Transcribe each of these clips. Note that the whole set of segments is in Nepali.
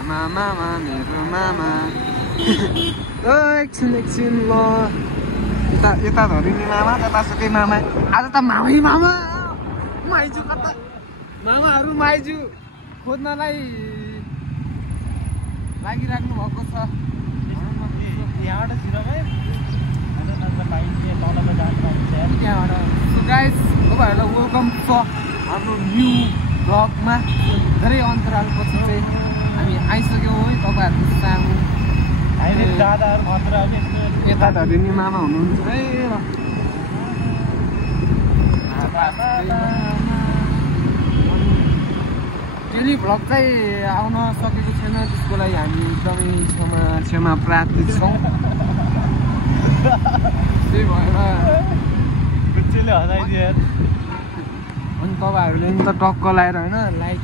मामा मामा मेरो मामा एकछिन ल यता धरिने मामा जतासुकै मामा आज त मामै मामा माइजू कता मामाहरू माइजू खोज्नलाई लागिराख्नु भएको छ यहाँबाट छिरामै तलमा जान्छ त्यहाँबाट सो गाइस तपाईँहरूलाई वेलकम छ हाम्रो न्यू ब्लगमा धेरै अन्तरालपछि चाहिँ हामी आइसक्यौँ है तपाईँहरूको सामु दादाहरू मात्र यता धरिने मामा हुनुहुन्छ है डेली भ्लग चाहिँ आउन सकेको छैन त्यसको लागि हामी एकदमै क्षमा प्रार्थी छौँ त्यही भएर कुच्चीले हँसाइदियो अनि तपाईँहरूले नि त टक्क लाएर होइन लाइक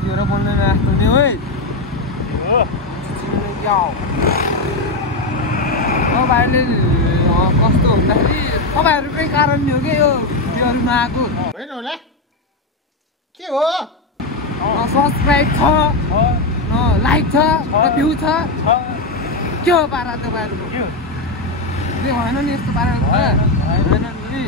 त्यो र बोल्ने राख्नु नि है तपाईँहरूले कस्तो हुँदाखेरि तपाईँहरूकै कारण हो कि यो भिडियोहरूमा आएको होइन होला के हो सब्सक्राइब छ लाइक छ भ्यू छ के हो पारा तपाईँहरूको के भएन नि यस्तो पारा भएन नि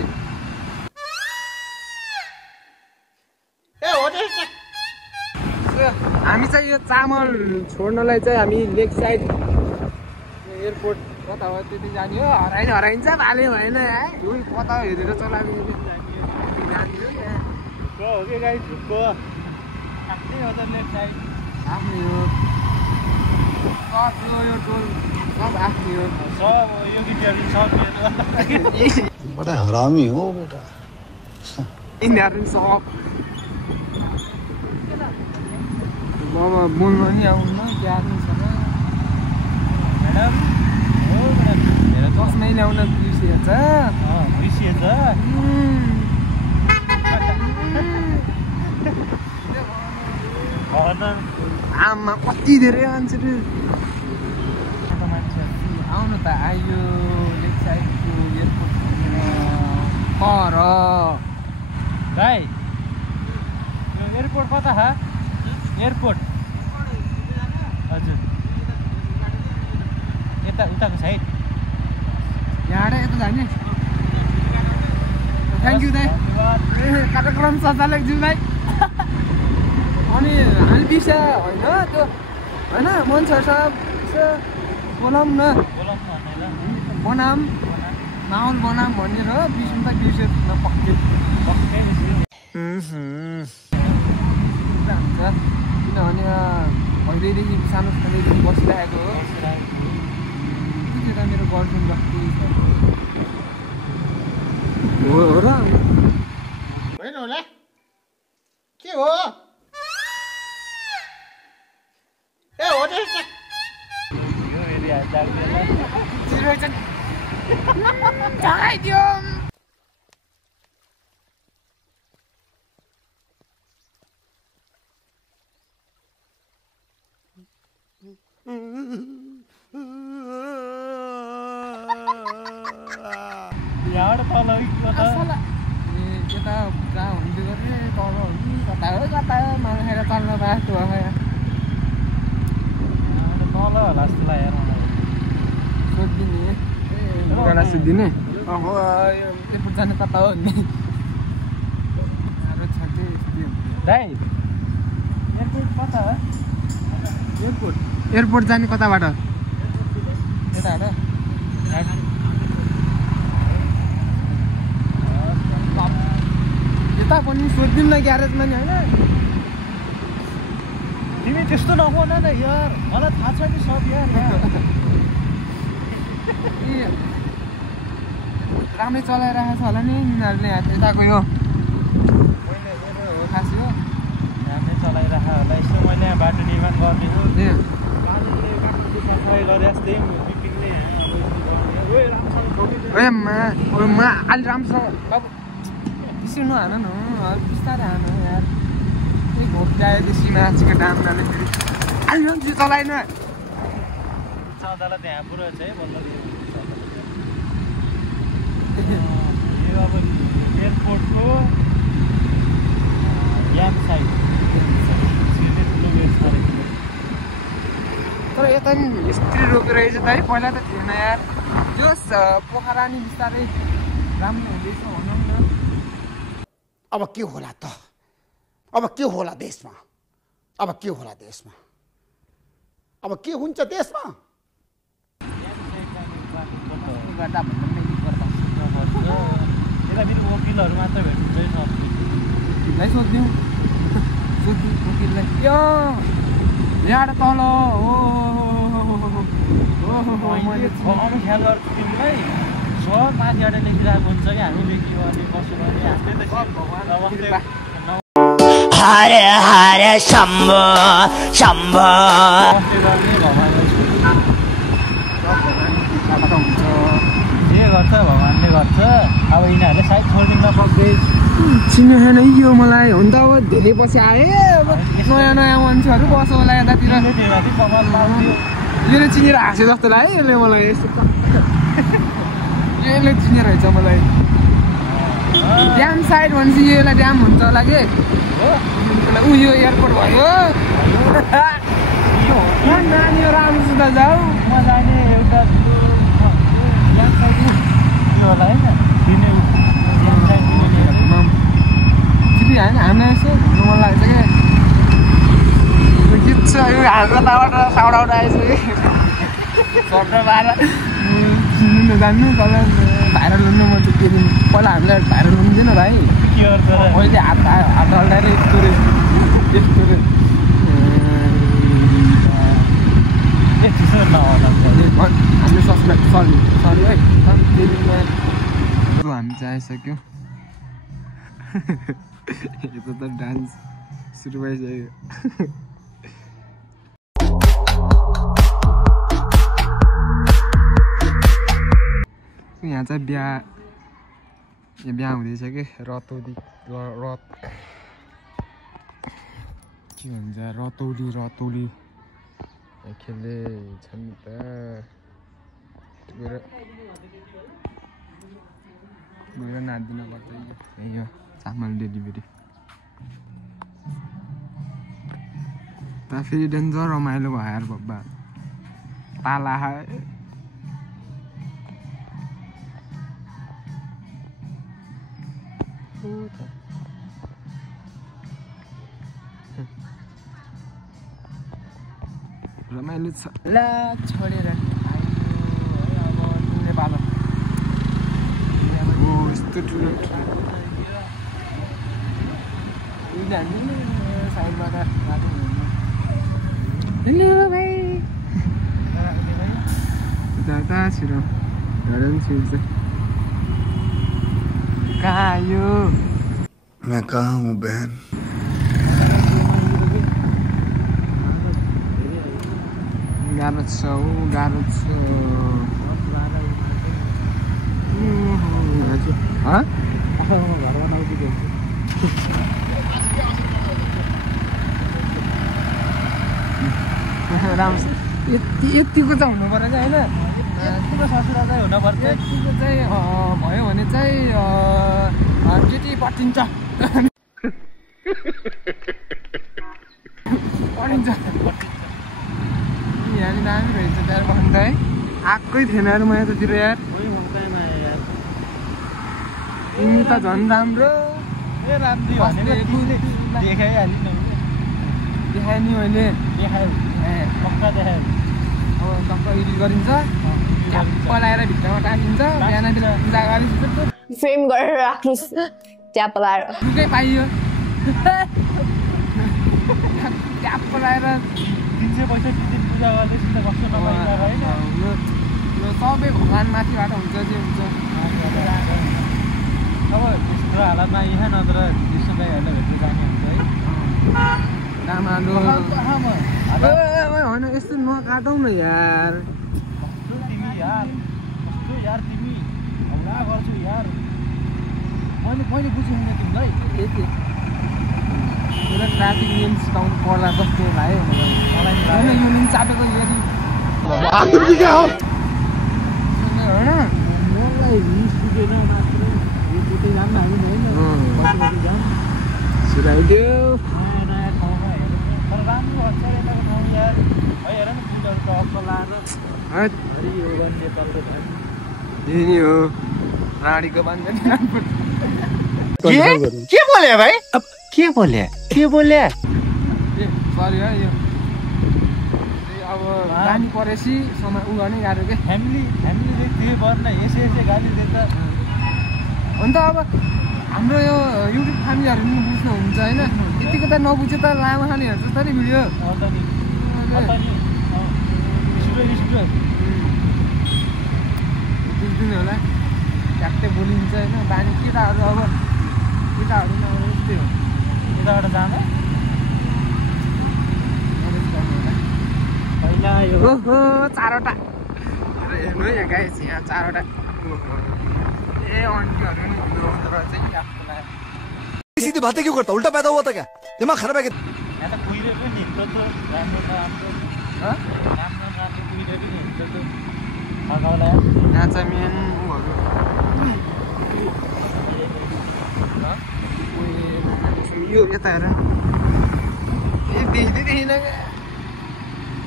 हामी चाहिँ यो चामल छोड्नलाई चाहिँ हामी लेक साइड एयरपोर्ट कता हो त्यति जाने हो हराइन्छ भाले भएन है कता हेरेर चलाउने हो कि गाई झुक्को आफ्नै हो त लेफ्ट साइड आफ्नै हो सब यो टोल सब आफ्नै हो सब यो कि सब बड़ा हरामी हो बेटा यिनीहरू सब बाबा बोल्नु नि आउनु प्यार्नुसँग म्याडम हो म्याडम चस्मै ल्याउन बिर्सिएछ बिर्सिएछ आमा कति धेरै मान्छेहरू आउनु त आइयो लेक साइडको एयरपोर्ट पर भाइ एयरपोर्ट कता छ एयरपोर्ट हजुर यता उताको साइड यहाँबाट यता जाने थ्याङ्क यू दाइ कार्यक्रम सञ्चालक ज्यूलाई अनि हामी बिर्स्या होइन त्यो होइन मान्छेहरूसँग बोलाउँ न बनाम माहौल बनाम भनेर बिर्स्नु त बिर्स्यो पक्कै हुन्छ किनभने पहिल्यैदेखि सानो सानैदेखि बसिरहेको हो त्यो मेरो गर्लफ्रेन्ड जस्तो हो र होइन होला के हो ए हो जगाइदियो यहाँबाट तल यता जहाँ हुन्थ्यो गरे तल कता हो मलाई खाएर चल्न पाएको हो तल होला जस्तो लाग्यो सोधिदिने सोधिदिने एयरपोर्ट जानु कता हो नि दाइ एयरपोर्ट कता हो एयरपोर्ट जाने कताबाट यताबाट यता पनि सोधिदिउँ न ग्यारेजमा नि होइन तिमी त्यस्तो नहुन न यार मलाई थाहा छ नि सब यार राम्रै चलाइरहेको छ होला नि यिनीहरूले यताको यो खास यो राम्रै चलाइरहेको होला यसो मैले यहाँ बाटो निर्माण गर्ने हो सफाइ गरे जस्तै अलि राम्रोसँग बेसी नहान न बिस्तारै हान यार त्यही घोप्ट्यायो बेसी मान्छेको दाम जाने फेरि अलि राम्रोसँग चलाएन चौधलाई त्यहाँ पुरो छ है बल्ल यो अब एयरपोर्टको याम साइड ठुलो त नि हिस्ट्री रोपेर रहेछ त है पहिला त थिएन यार त्यो पोखरा नि बिस्तारै राम्रो हुँदैछ भनौँ न अब के होला त अब के होला देशमा अब के होला देशमा अब के हुन्छ देशमा गर्दा भन्दा पनि गर्दा यता फेरि वकिलहरू मात्र भेट्दै वकिललाई सोधिदिउँ वकिललाई यो यहाँ तल मैले ख्याल गर्छु तिमीलाई सब माथिबाट लेखिरहेको हुन्छ कि हामी लेख्यो अनि बस्यो भने हामीले त हरे हरे शम्भो शम्भो जे गर्छ भगवान्ले गर्छ अब यिनीहरूले सायद छोड्नु नसक्दै चिन्नु छैन यो मलाई हुन त अब धेरै पछि आए अब नयाँ नयाँ मान्छेहरू बस्छ होला यतातिर यसले चिनेर हाँस्यो जस्तो लाग्यो यसले मलाई यस्तो यसले चिनेर रहेछ मलाई ड्याम साइड भनेपछि यसलाई ड्याम हुन्छ होला कि उयो एयरपोर्ट भयो नानी राम्रोसित जाऊ म जाने एउटा होला होइन फेरि होइन हामीलाई यसो घुम्नु मन लाग्छ क्या गीत छ यो हाम्रो ताबाट साउड आउट आएछ कि सर्ट बाह्र सुन्नु जान्नु तल भाइरल हुनु म चाहिँ के दिनु पहिला हामीलाई भाइरल हुन्थेन भाइ अहिले हात हल्लाएर यस्तो हामीले सब्सक्राइब सरी है हामी चाहिँ आइसक्यौँ यता त डान्स सुरु भइसक्यो यहाँ चाहिँ बिहा हुँदैछ कि रतौली रत के भन्छ रतौली खेल्दै छन् त गएर नाच्दिनु पर्छ यो चामल डेलिभरी त फेरि डेन्जर रमाइलो भयो यार बब्बा ताला रमाइलो छ ला छोडेर अब नेपाल यस्तो ठुलो साइडबाट हेलो भाइ यता छिरो घर पनि छिर्छ कहाँ यो मैं कहाँ हूँ बहन गाह्रो छ गाह्रो छ राम्रो यतिको चाहिँ हुनु पर्छ होइन यतिको ससुरा चाहिँ हुनुपर्छ यतिको चाहिँ भयो भने चाहिँ केटी पटिन्छ यहाँ दामी रहेछ त्यहाँ भन्दा है आएकै थिएन यार म यतातिर यार तिमी त झन् राम्रो ए राम्री भनेको देखाइहाल्नु देखाएँ नि मैले देखायो पक्का देखायो अब टक्क एडिट गरिन्छ ट्याप्प लगाएर भित्रमा टाँसिन्छ बिहान पूजा गरेपछि फ्रेम गरेर राख्नुहोस् ट्याप लगाएर लुकै पाइयो ट्याप्प लगाएर 300 पैसा दिन पूजा गर्दै सिधै बस्नु नपाइन्छ होइन यो सबै भगवान् माथिबाट हुन्छ जे हुन्छ अब त्यस्तो हालतमा यहाँ नत्र कृष्ण दाइहरूलाई भेट्न जाने हुन्छ है कामालो होइन यस्तो नकाटौँ न यार तिमी यार कस्तो यार तिमी हल्ला गर्छु यार मैले बुझेँ तिमीलाई मेरो ट्राफिक नियम सिकाउनु पर्ला जस्तो लाग्यो मलाई होइन यो लिन चापेको यदि होइन मलाई रिस उठेन मात्र रिस उठे जान्न हामी होइन सुराइदियो नयाँ ठाउँमा हेर्नु तर राम्रो हुन्छ यताको ठाउँ यार है हेर न पुलहरू त यही हो राडीको बान्दैन के बोले भाइ अब के बोले सरी है यो अब गाडी परेपछि समय उ गर्ने गाह्रो के फ्यामिलीले के गर्न यसै गाली दिन्छ अन्त अब हाम्रो यो युट्युब फ्यामिलीहरू पनि बुझ्नुहुन्छ होइन यतिको त नबुझ्यो त लामो खाने हेर्छ त नि भिडियो बुझ्दिनु होला ट्याक्कै बोलिन्छ होइन बानी केटाहरू अब केटाहरू अब यस्तै हो यताबाट जाँदा ओहो 4वटा हेर्नु है गाइस यहाँ 4वटा ए अन्टीहरू नि हुँदो रहेछ नि आफूलाई सीधी बातें क्यों करता उल्टा पैदा हुआ था क्या दिमाग खराब है क्या यहाँ त कुहिरहेको नि त राम्रो छ राम्रो कुहिरहेको नि हुन्छ त फर्काउला यहाँ चाहिँ मेन उहरू यो यता हेर ए देखिँदैन क्या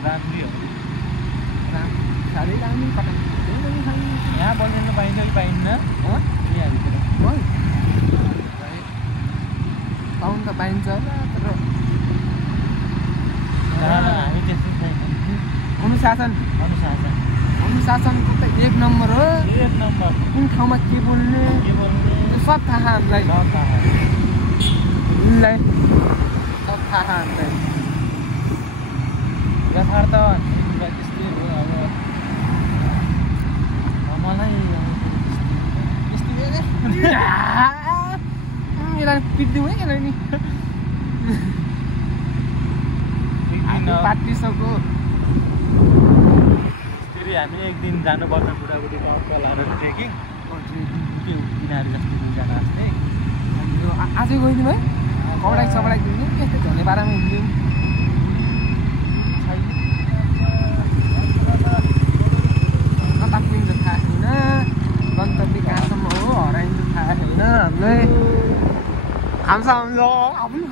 राम्री हो साह्रै दामी यहाँ बनिनु पाइन्छ कि पाइन्न यहाँभित्र पाउनु त पाइन्छ होला तर हामी त्यस्तो छैन अनुशासनको त 1 नम्बर हो 1 नम्बर कुन ठाउँमा के बोल्ने त्यो सब थाहा हामीलाई यिनलाई सब थाहा हामीलाई यथार्थ त्यस्तै हो अब मलाई यसलाई पिट्दिउँ है यसलाई नि पाटिसक्यो फेरि हामी एक दिन जानुपर्छ बुढाबुढीको अङ्कलहरू ट्रेकिङ तिनीहरू जस्तो दुईजना जस्तै आजै गइदिउँ है कौडाक सबडाक दिउँ यस्तै झोले पारामा हिँडिदिउँ कता पुगिन्छ थाहा छैन गन्तव्य कहाँसम्म हो हराइन्छ थाहा छैन हामीलाई खान्छ आफ्नो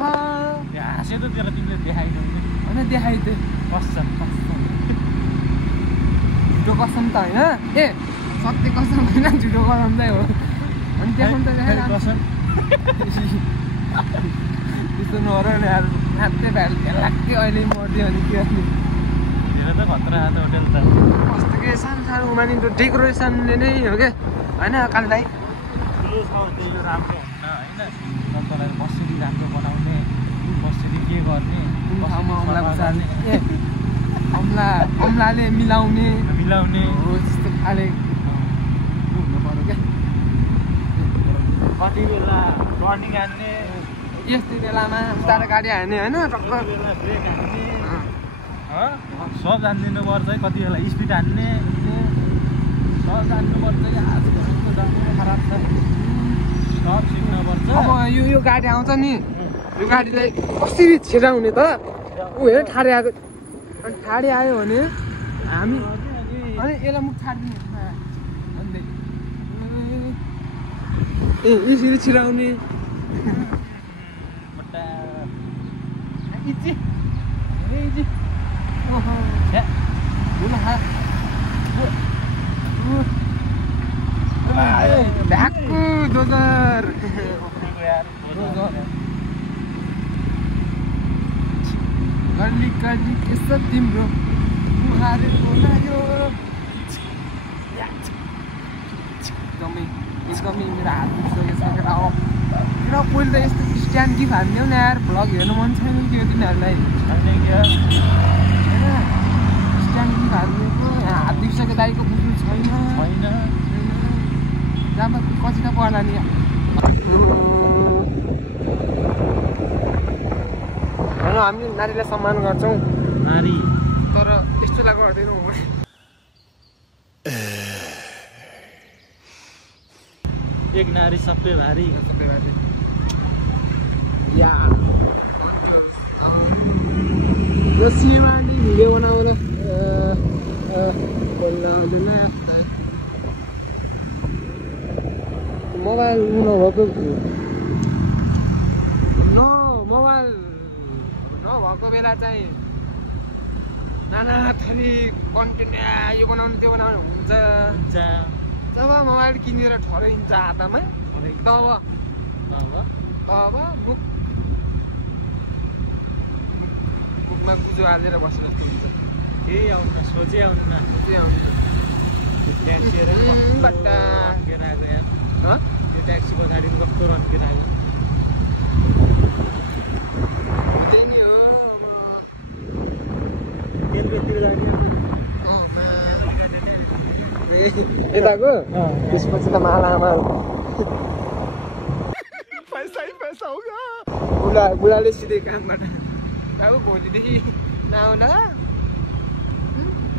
हाँस्यो त त्यसलाई तिमीले देखाइदिउँ होइन देखाइदिए कसम झुटो कसम त होइन ए सत्य कसम होइन झुटो कसम चाहिँ हो अनि देखाउनु त देखाइरहन्छ कसम त्यस्तो नगर नि यार नाच्दै भ्याल लाग्थ्यो अहिले मर्दियो भने के गर्ने हेर त खतरा त होटेल त कस्तो के सानो सानो उमानी डेकोरेसनले नै हो क्या होइन काली दाइ ठुलो छ त्यही राम्रो हुन्न होइन तपाईँलाई कसरी राम्रो बनाउने कसरी के गर्ने कुन ठाउँमा अम्ला बसाल्ने ए अम्लाले मिलाउने हो त्यस्तो खाले हुनु पऱ्यो क्या कति बेला टर्निङ हान्ने यस्तै बेलामा उतार गाडी हान्ने होइन टक्क ब्रेक हान्ने सब जानिदिनु पर्छ है कति बेला स्पिड हान्ने सब जान्नुपर्छ है आजको राम्रो खराब छ सब सिक्नुपर्छ अब यो गाडी आउँछ नि यो गाडीलाई कसरी छिराउने त ऊ हेर ठाडे आएको अनि ठाडे आयो भने हामी अनि यसलाई मुख छाडिदिनु अन्त ए यसरी छिराउने भ्याक्कु दोजर गल्लिक गल्लिक यस्तो तिम्रो मुहारे बोलायो एकदमै मेरो हात दुखिसकेर अब र पहिले त यस्तो स्ट्यान्ड गिफ्ट हान्थ्यौ न यार भ्लग हेर्नु मन छैन कि यो तिनीहरूलाई होइन स्ट्यान्ड गिफ्ट हानिदिएको हात दुखिसक्यो दाइको बुझ्नु छैन जहाँ कचिना पर्ला नि होइन हामीले नारीलाई सम्मान गर्छौँ नारी तर यस्तोलाई गर्दैनौँ एक नारी सबै भारी या यो सिनेमाले भिडियो बनाउन मोबाइल नभएको मोबाइल नभएको बेला चाहिँ नाना थरी कन्टेन्ट यो बनाउनु त्यो बनाउनु हुन्छ जब मोबाइल किनेर ठरिन्छ हातमा तब मुखमा गुजो हालेर बसे जस्तो हुन्छ केही आउनु सोचै आउनु त्यो ट्याक्सी पछाडि कस्तो रन्केर आयो यताको त्यसपछि त मालामाल बुढाले सिधै कामबाट बाबु भोलिदेखि नआउला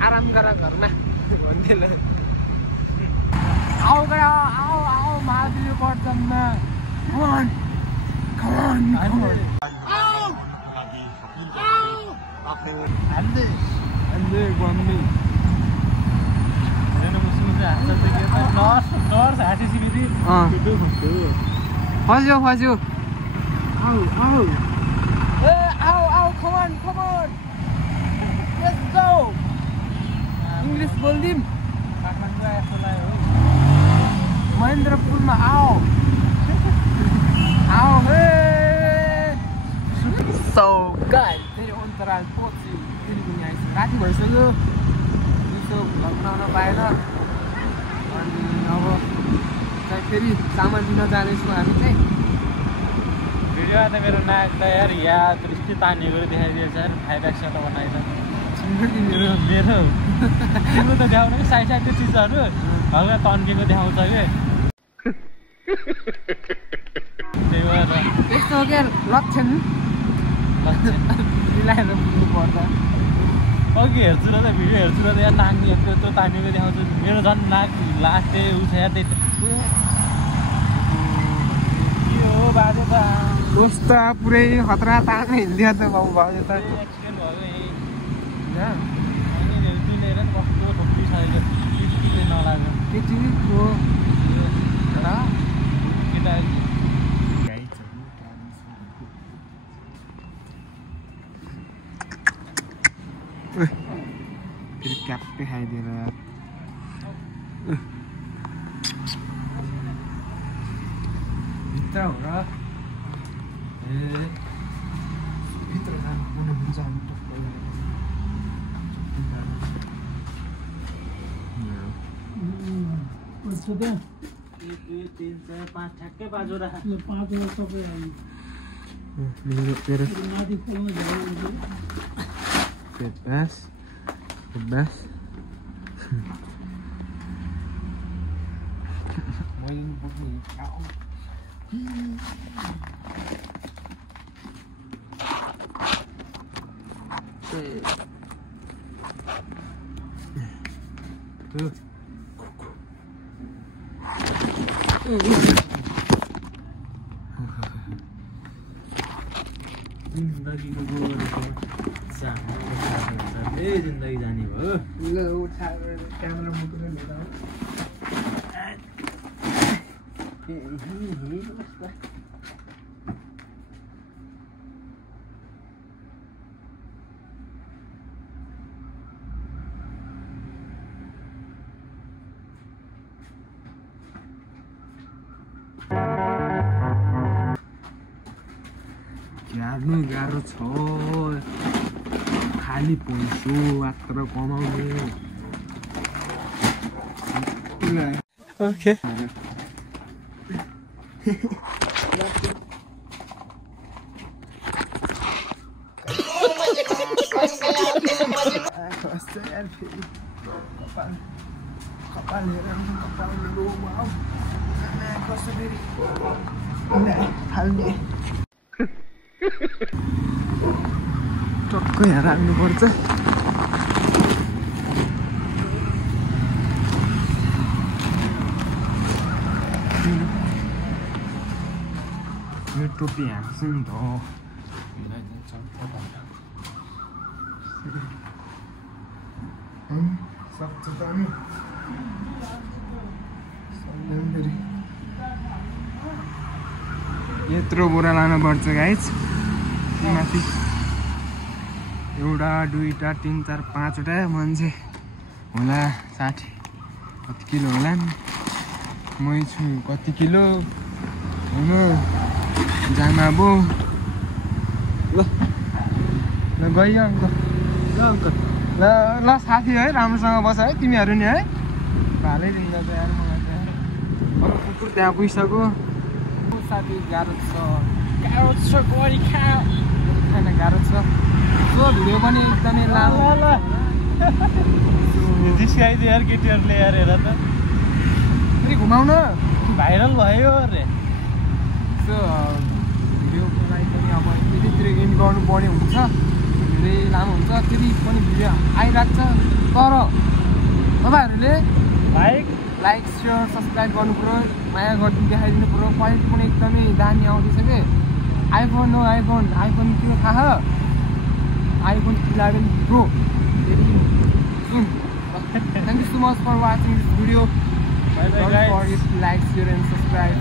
आराम गर घरमा भन्थेन आऊ Mahadev पर्छमा फस्यो come on let's go English बोल्दिम Mahendra पुलमा आओ हे so guys फेरि अन्तराल पछि फेरि पनि आइसक्यो राति भइसक्यो दिउँसो भ्लग बनाउन पाएन अनि अब चाहिँ फेरि सामान लिन जाँदैछौँ हामी चाहिँ भिडियोमा त मेरो नाक त यहाँ दृष्टि तानिएको देखाइदिएछ फाइब्याक्सबाट बनाएर मेरो तिम्रो त देखाउनु कि साइडको चिजहरू हल्का तन्केको देखाउँछ कि त्यही भएर यस्तो के लक्षण मिलाएर पुग्नु पर्छ अघि हेर्छु र त भिडियो हेर्छु र त यहाँ तानिएको यत्रो तानिएको देखाउँछु मेरो झन् नाक लास्टै उछ या त्यही के हो बाजे त दोस्त पुरै खतरा तान हिँड्दियो त बाबु बाजे त एक्सिडेन्ट भयो लिएर कस्तो ठोक्की छैन केही नलाग्यो केटीको केटा फेरि क्याप्पै खाइदिएर भित्र हो र भित्र जानु हुन्छ हामी ठ्याक्कै बाजोरा जिन्दगीको गोबरको जिन्दगी जाने भयो क्यामेरा मुटुर लिएर गाह्रो गाह्रो छ खाली पैसो मात्र कमाउने ओके कपाल हेरेर कपाल कसरी फाल्ने टक्कै यहाँ राख्नुपर्छ यो टोपी हाँक्छु नि त सक्छ त नि यत्रो बोरा लानुपर्छ गाइस माथि एउटा दुईवटा 3 4 5वटा मान्छे होला 60 कति किलो होला नि मै छु कति किलो हुनु जामाबो ल गयो अङ्कल ल अङ्कल ल साथी है राम्रोसँग बस है तिमीहरू नि है भालै दिन्छ यार मलाई चाहिँ अरू कुकुर त्यहाँ पुगिसक्यो साथी गाह्रो छ गरी खान गाह्रो छ त्यो भिडियो पनि एकदमै लामो जिस्काइदियो यार केटीहरूले यार हेर त फेरि घुमाउन भाइरल भयो अरे त्यो भिडियोको लागि पनि अब त्यतितिर एन्ड गर्नु पर्ने हुन्छ धेरै लामो हुन्छ फेरि पनि भिडियो आइरहेको छ तर तपाईँहरूले लाइक सेयर सब्सक्राइब गर्नु पऱ्यो माया गरिदिनु देखाइदिनु पऱ्यो क्वालिटी पनि एकदमै दामी आउँदैछ कि आइफोन हो आइफोन के हो थाहा iPhone 11 Pro very soon. Thank you so much for watching this video. Bye bye guys. Don't forget to like, share and subscribe.